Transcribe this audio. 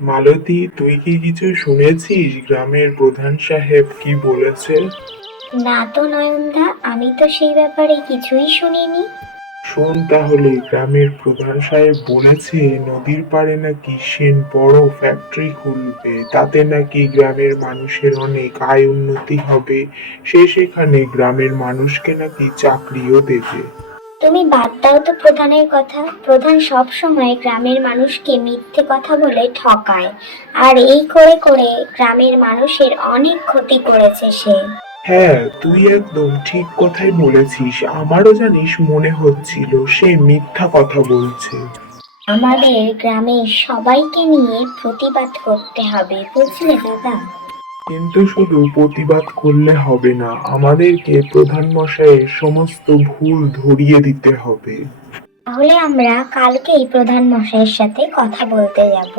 মালতী, তুই কি কিছু শুনেছিস গ্রামের প্রধান সাহেব কি বলেছে? না তো নয়নদা, আমি তো সেই ব্যাপারে কিছুই শুনিনি। শোন তাহলে, গ্রামের প্রধান সাহেব বলেছে নদীর পাড়ে নাকি সেন বড় ফ্যাক্টরি খুলবে, তাতে নাকি গ্রামের মানুষের অনেক আয় উন্নতি হবে। সে সেখানে গ্রামের মানুষকে নাকি চাকরিও দেবে। তুমি বাদ দাও তো প্রধানের কথা। প্রধান সব সময় গ্রামের মানুষকে মিথ্যে কথা বলে ঠকায়, আর এই করে করে গ্রামের মানুষের অনেক ক্ষতি করেছে সে। হ্যাঁ, তুই একদম ঠিক কথাই বলেছিস, আমারও জানিস মনে হচ্ছিল সে মিথ্যা কথা বলছে। আমাদের গ্রামের সবাইকে নিয়ে প্রতিবাদ করতে হবে, বুঝলে দাদা? কিন্তু শুধু প্রতিবাদ করলে হবে না, আমাদেরকে প্রধান মশাইয়ের সমস্ত ভুল ধরিয়ে দিতে হবে। তাহলে আমরা কালকেই প্রধান মশাইয়ের সাথে কথা বলতে যাব।